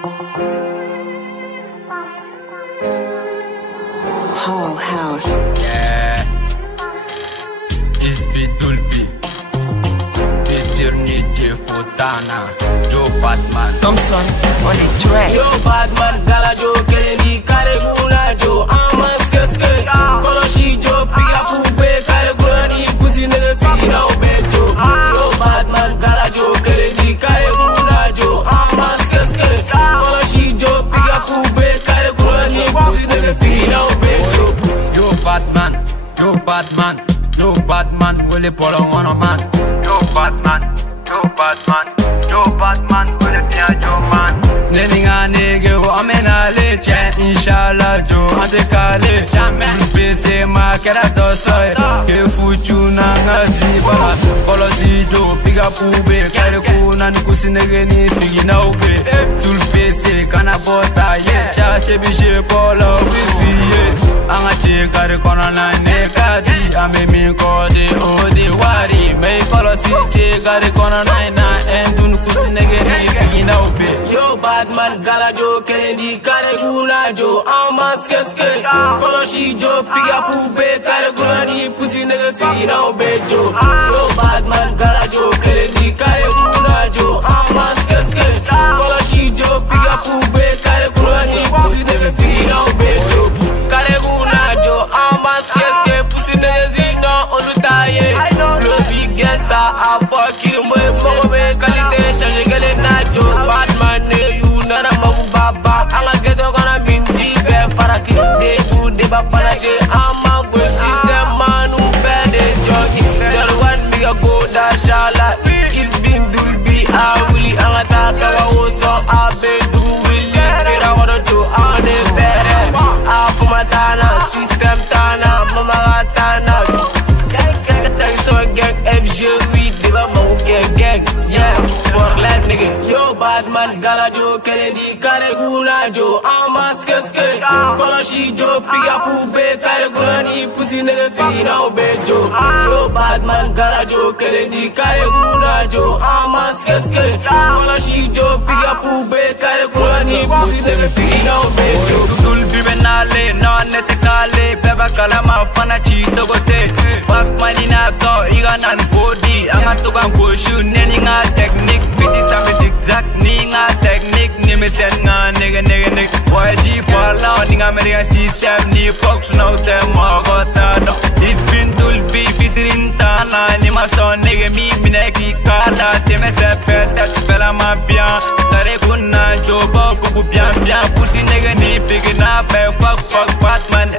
Whole house. Yeah. Isbi Dulbi. Bitirni Jefutana. Yo Batman. Thompson on the track. Yo Batman, gala jo kelendi kare guna jo amas keske. Koloshi jo piga pube kare guna ni pussy nigga fina ubejo. Yo Batman, gala jo kelendi kare guna jo amas keske. Koloshi jo piga pube kare guna ni pussy nigga fina ubejo. Yo Batman. Yo Batman. Yo Batman. Willie Polo on a man. Yo Batman. Yo Batman. Yo Batman. Willie Pia Yo man. Neninga nigga amena le chen inshallah jo ante kale jamais pese ma kera dosoy ke fuchu na ngasiba polosi jo piga pube kare kuna ni kusinege ni figina ube sul pese kana bota ye cha chebishe polo bisiye anga che kare kona na ne kadi ame mi kode ode wari me polosi che kare kona na endun kusinege ni figina ube. Yo Batman, gala jo kelendi kare guna jo amas keske. Koloshi jo piga pube kare guna ni pussy nigga fina ubejo. Yo Batman, gala jo kelendi kare guna jo amas keske. Koloshi jo piga pube kare guna ni pussy nigga fina ubejo. Kare guna jo amas keske pussy nigga zina onutaye. Flow big gangsta a fucking way mobe kalite change gele na jo Batman ne you nana mabu baba anga geto gonna minji be faraki de u de bapala ke ama go system manu bede jogi there one me go da shala is been dulbi a willy anga ta kawa so abe du willy pera wado to ane bere a fumatana system tana mama tana so gang FJ we de ba mo gang yeah for life nigga. Yo Batman, gala jo kelendi kare guna jo amas keske. Koloshi jo piga pube kare guna ni pussy nigga fina ubejo. Yo Batman, gala jo kelendi kare guna jo amas keske. Koloshi jo piga pube kare guna ni pussy nigga fina ubejo. Dulbi benale no nete kale beba kalama fana chito gote. Bakmani na go iganan 4D anga tukang kushu neninga technique biti sami zigzag ninga technique ni mesen nga nigga boy G pala ninga meriga C7 ni box no them magota no it's been dulbi bitirin tana ni mason nigga mi mineki kala teme sepeta bela ma bien tare kunna jo ba bubu bien pussy nigga ni big na fuck Batman